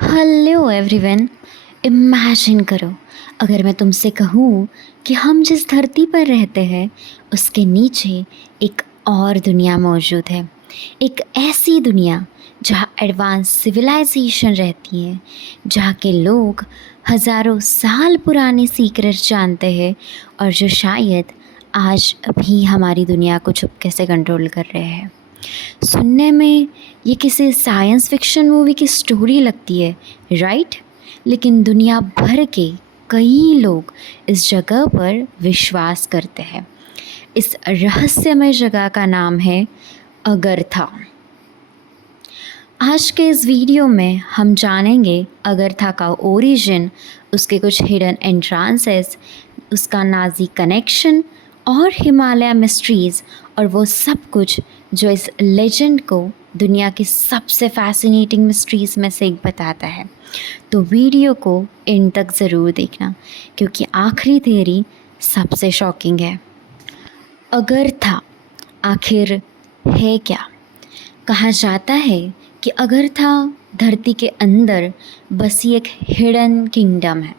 Hello everyone. Imagine करो, अगर मैं तुमसे कहूँ कि हम जिस धरती पर रहते हैं उसके नीचे एक और दुनिया मौजूद है। एक ऐसी दुनिया जहाँ एडवांस सिविलाइजेशन रहती है, जहाँ के लोग हज़ारों साल पुराने सीक्रेट जानते हैं और जो शायद आज भी हमारी दुनिया को चुपके से कंट्रोल कर रहे हैं। सुनने में ये किसी साइंस फिक्शन मूवी की स्टोरी लगती है, राइट? लेकिन दुनिया भर के कई लोग इस जगह पर विश्वास करते हैं। इस रहस्यमय जगह का नाम है अगरथा। आज के इस वीडियो में हम जानेंगे अगरथा का ओरिजिन, उसके कुछ हिडन एंट्रांसेस, उसका नाजी कनेक्शन और हिमालय मिस्ट्रीज़, और वो सब कुछ जो इस लेजेंड को दुनिया की सबसे फैसिनेटिंग मिस्ट्रीज़ में से एक बताता है। तो वीडियो को एंड तक ज़रूर देखना, क्योंकि आखिरी थियरी सबसे शॉकिंग है। अगरथा आखिर है क्या? कहा जाता है कि अगरथा धरती के अंदर बसी एक हिडन किंगडम है।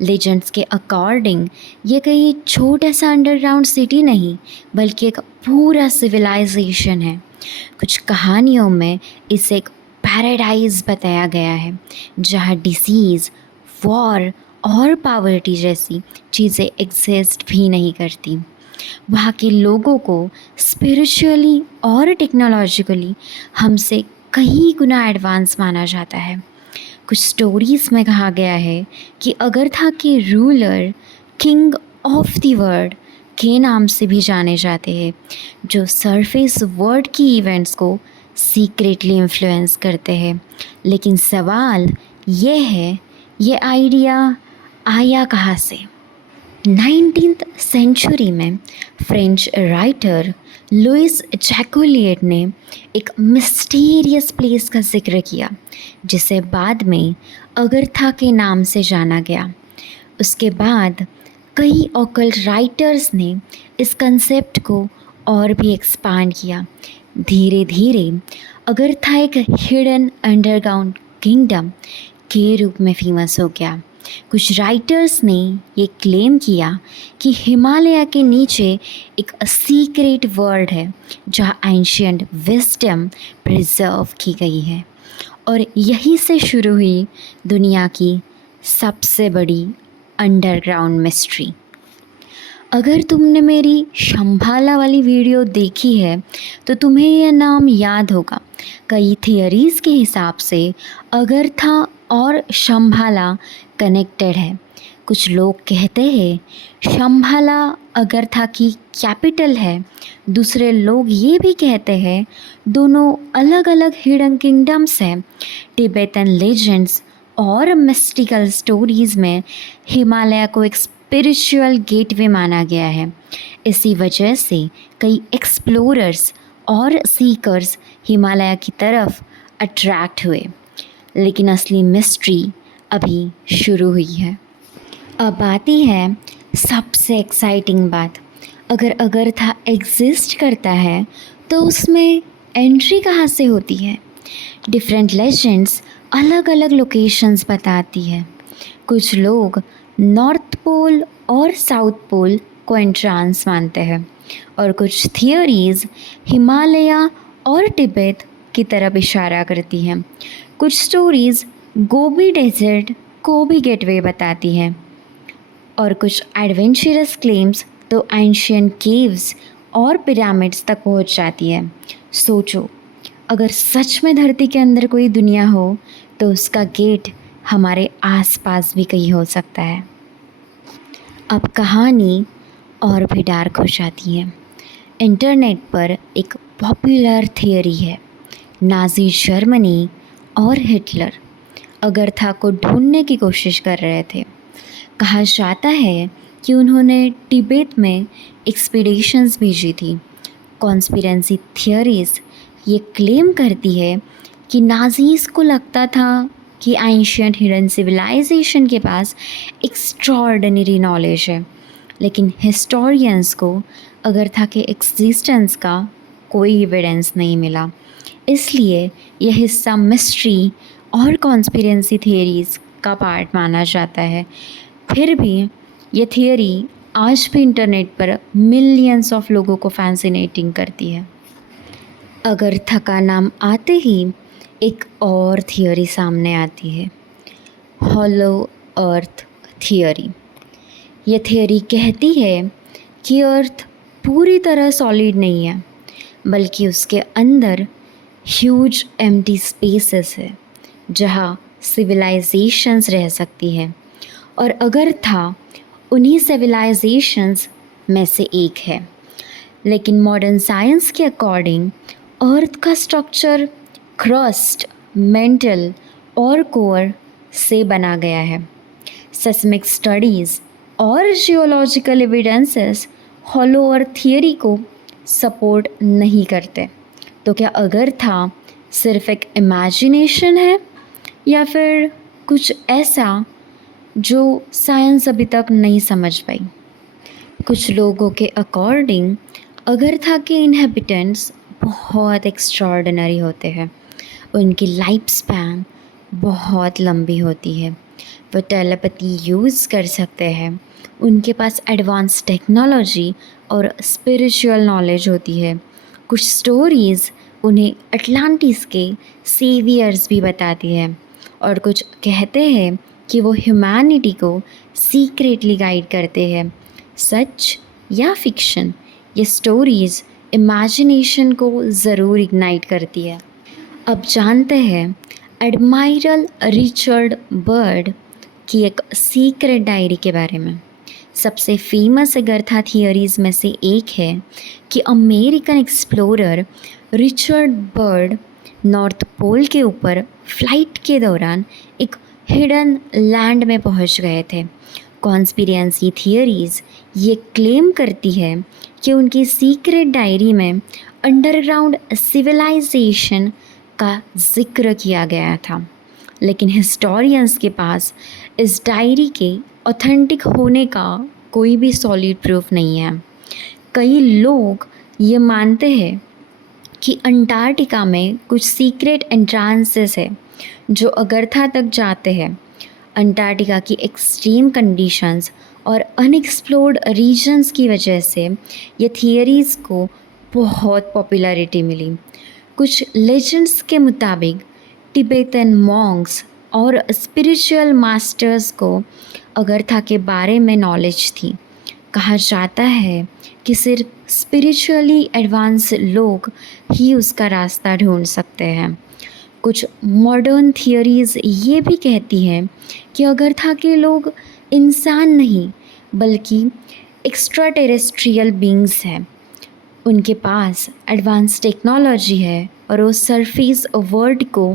लेजेंड्स के अकॉर्डिंग ये कहीं छोटा सा अंडरग्राउंड सिटी नहीं, बल्कि एक पूरा सिविलाइजेशन है। कुछ कहानियों में इसे एक पैराडाइज बताया गया है, जहाँ डिसीज़, वॉर और पावर्टी जैसी चीज़ें एग्जिस्ट भी नहीं करती। वहाँ के लोगों को स्पिरिचुअली और टेक्नोलॉजिकली हमसे कई गुना एडवांस माना जाता है। कुछ स्टोरीज़ में कहा गया है कि अगरथा के ruler king of the world के नाम से भी जाने जाते हैं, जो सरफेस वर्ल्ड की इवेंट्स को सीक्रेटली इन्फ्लुएंस करते हैं। लेकिन सवाल ये है, ये आइडिया आया कहाँ से? 19th सेंचुरी में फ्रेंच राइटर लुइस जैकोलिएट ने एक मिस्टीरियस प्लेस का जिक्र किया, जिसे बाद में अगरथा के नाम से जाना गया। उसके बाद कई ऑकल्ट राइटर्स ने इस कंसेप्ट को और भी एक्सपांड किया। धीरे धीरे अगरथा एक हिडन अंडरग्राउंड किंगडम के रूप में फेमस हो गया। कुछ राइटर्स ने ये क्लेम किया कि हिमालय के नीचे एक सीक्रेट वर्ल्ड है, जहाँ एंशिएंट विजडम प्रिजर्व की गई है, और यहीं से शुरू हुई दुनिया की सबसे बड़ी अंडरग्राउंड मिस्ट्री। अगर तुमने मेरी शंभाला वाली वीडियो देखी है तो तुम्हें यह नाम याद होगा। कई थियरीज़ के हिसाब से अगरथा और शंभाला कनेक्टेड है। कुछ लोग कहते हैं शंभाला अगरथा की कैपिटल है। दूसरे लोग ये भी कहते हैं दोनों अलग अलग हिडन किंगडम्स हैं। तिब्बतन लेजेंड्स और मिस्टिकल स्टोरीज़ में हिमालय को एक स्पिरिचुअल गेटवे माना गया है। इसी वजह से कई एक्सप्लोरर्स और सीकर्स हिमालय की तरफ अट्रैक्ट हुए। लेकिन असली मिस्ट्री अभी शुरू हुई है। अब आती है सबसे एक्साइटिंग बात। अगर अगरथा एग्जिस्ट करता है तो उसमें एंट्री कहाँ से होती है? डिफरेंट लेजेंड्स अलग अलग लोकेशंस बताती है। कुछ लोग नॉर्थ पोल और साउथ पोल को एंट्रांस मानते हैं, और कुछ थियोरीज़ हिमालय और तिब्बत की तरफ इशारा करती हैं। कुछ स्टोरीज़ गोबी डेजर्ट को भी गेटवे बताती हैं, और कुछ एडवेंचरस क्लेम्स तो एंशिएंट केव्स और पिरामिड्स तक पहुंच जाती है। सोचो, अगर सच में धरती के अंदर कोई दुनिया हो तो उसका गेट हमारे आसपास भी कहीं हो सकता है। अब कहानी और भी डार्क हो जाती है। इंटरनेट पर एक पॉपुलर थियरी है, नाजी जर्मनी और हिटलर अगरथा को ढूंढने की कोशिश कर रहे थे। कहा जाता है कि उन्होंने तिब्बत में एक्सपीडिशंस भेजी थी। कॉन्स्पिरेंसी थियरीज़ ये क्लेम करती है कि नाजीज़ को लगता था कि एंशिएंट हिडन सिविलाइजेशन के पास एक्स्ट्रॉर्डिनरी नॉलेज है, लेकिन हिस्टोरियंस को अगरथा के एग्जिस्टेंस का कोई एविडेंस नहीं मिला। इसलिए यह हिस्सा मिस्ट्री और कॉन्स्पिरेंसी थियरीज़ का पार्ट माना जाता है। फिर भी ये थियरी आज भी इंटरनेट पर मिलियंस ऑफ लोगों को फैसिनेटिंग करती है। अगरथा का नाम आते ही एक और थियरी सामने आती है, हॉलो अर्थ थियरी। ये थियरी कहती है कि अर्थ पूरी तरह सॉलिड नहीं है, बल्कि उसके अंदर ह्यूज एम्प्टी स्पेसेस है जहाँ सिविलाइजेशंस रह सकती है, और अगरथा उन्हीं सिविलाइजेशंस में से एक है। लेकिन मॉडर्न साइंस के अकॉर्डिंग अर्थ का स्ट्रक्चर क्रस्ट, मेंटल और कोर से बना गया है। सेस्मिक स्टडीज़ और जियोलॉजिकल एविडेंसेस हॉलो अर्थ थियरी को सपोर्ट नहीं करते। तो क्या अगरथा सिर्फ एक इमेजिनेशन है या फिर कुछ ऐसा जो साइंस अभी तक नहीं समझ पाई? कुछ लोगों के अकॉर्डिंग अगरथा के इनहेबिटेंट्स बहुत एक्स्ट्रॉर्डिनरी होते हैं। उनकी लाइफ स्पैन बहुत लंबी होती है, वो टेलीपैथी यूज़ कर सकते हैं, उनके पास एडवांस टेक्नोलॉजी और स्पिरिचुअल नॉलेज होती है। कुछ स्टोरीज़ उन्हें अटलांटिस के सेवियर्स भी बताती है, और कुछ कहते हैं कि वो ह्यूमैनिटी को सीक्रेटली गाइड करते हैं। सच या फिक्शन, ये स्टोरीज़ इमेजिनेशन को ज़रूर इग्नाइट करती है। अब जानते हैं एडमायरल रिचर्ड बर्ड की एक सीक्रेट डायरी के बारे में। सबसे फेमस अगरथा थियरीज़ में से एक है कि American explorer Richard Byrd North Pole के ऊपर फ्लाइट के दौरान एक हिडन लैंड में पहुंच गए थे। कॉन्स्पिरेंसी थियरीज़ ये क्लेम करती है कि उनकी सीक्रेट डायरी में अंडरग्राउंड सिविलाइजेशन का जिक्र किया गया था, लेकिन हिस्टोरियंस के पास इस डायरी के ऑथेंटिक होने का कोई भी सॉलिड प्रूफ नहीं है। कई लोग ये मानते हैं कि अंटार्कटिका में कुछ सीक्रेट एंट्रांसेस है जो अगरथा तक जाते हैं। अंटार्कटिका की एक्सट्रीम कंडीशंस और अनएक्सप्लोर्ड रीजन्स की वजह से ये थियरीज़ को बहुत पॉपुलैरिटी मिली। कुछ लेजेंड्स के मुताबिक तिब्बतन मॉन्क्स और स्पिरिचुअल मास्टर्स को अगरथा के बारे में नॉलेज थी। कहा जाता है कि सिर्फ स्पिरिचुअली एडवांस लोग ही उसका रास्ता ढूंढ सकते हैं। कुछ मॉडर्न थियरीज़ ये भी कहती हैं कि अगरथा के लोग इंसान नहीं बल्कि एक्स्ट्रा टेरेस्ट्रियल बींग्स हैं। उनके पास एडवांस टेक्नोलॉजी है और वो सरफेस वर्ल्ड को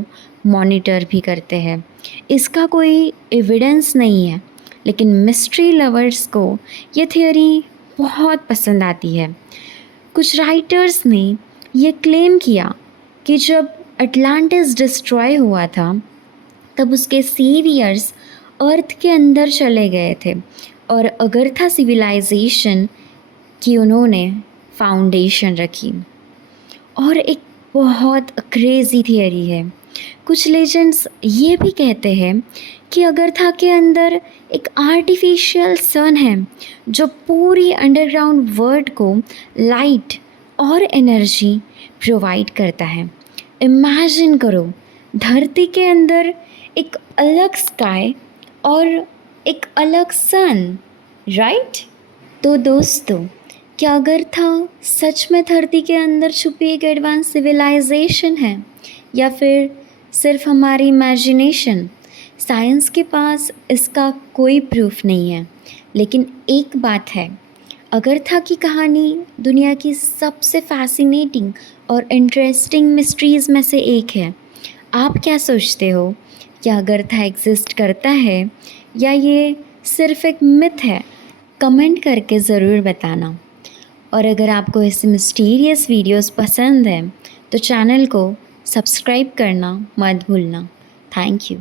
मॉनिटर भी करते हैं। इसका कोई एविडेंस नहीं है, लेकिन मिस्ट्री लवर्स को ये थियरी बहुत पसंद आती है। कुछ राइटर्स ने ये क्लेम किया कि जब अटलांटिस डिस्ट्रॉय हुआ था तब उसके सेवियर्स अर्थ के अंदर चले गए थे और अगरथा सिविलाइजेशन की उन्होंने फाउंडेशन रखी। और एक बहुत क्रेज़ी थियरी है, कुछ लेजेंड्स ये भी कहते हैं कि अगरथा के अंदर एक आर्टिफिशियल सन है जो पूरी अंडरग्राउंड वर्ल्ड को लाइट और एनर्जी प्रोवाइड करता है। इमेजिन करो, धरती के अंदर एक अलग स्काई और एक अलग सन, राइट? तो दोस्तों, क्या अगरथा सच में धरती के अंदर छुपी एक एडवांस सिविलाइजेशन है या फिर सिर्फ हमारी इमेजिनेशन? साइंस के पास इसका कोई प्रूफ नहीं है, लेकिन एक बात है, अगरथा की कहानी दुनिया की सबसे फैसिनेटिंग और इंटरेस्टिंग मिस्ट्रीज़ में से एक है। आप क्या सोचते हो? क्या अगरथा एग्जिस्ट करता है या ये सिर्फ एक मिथ है? कमेंट करके ज़रूर बताना। और अगर आपको ऐसे मिस्टीरियस वीडियोस पसंद हैं तो चैनल को सब्सक्राइब करना मत भूलना। Thank you.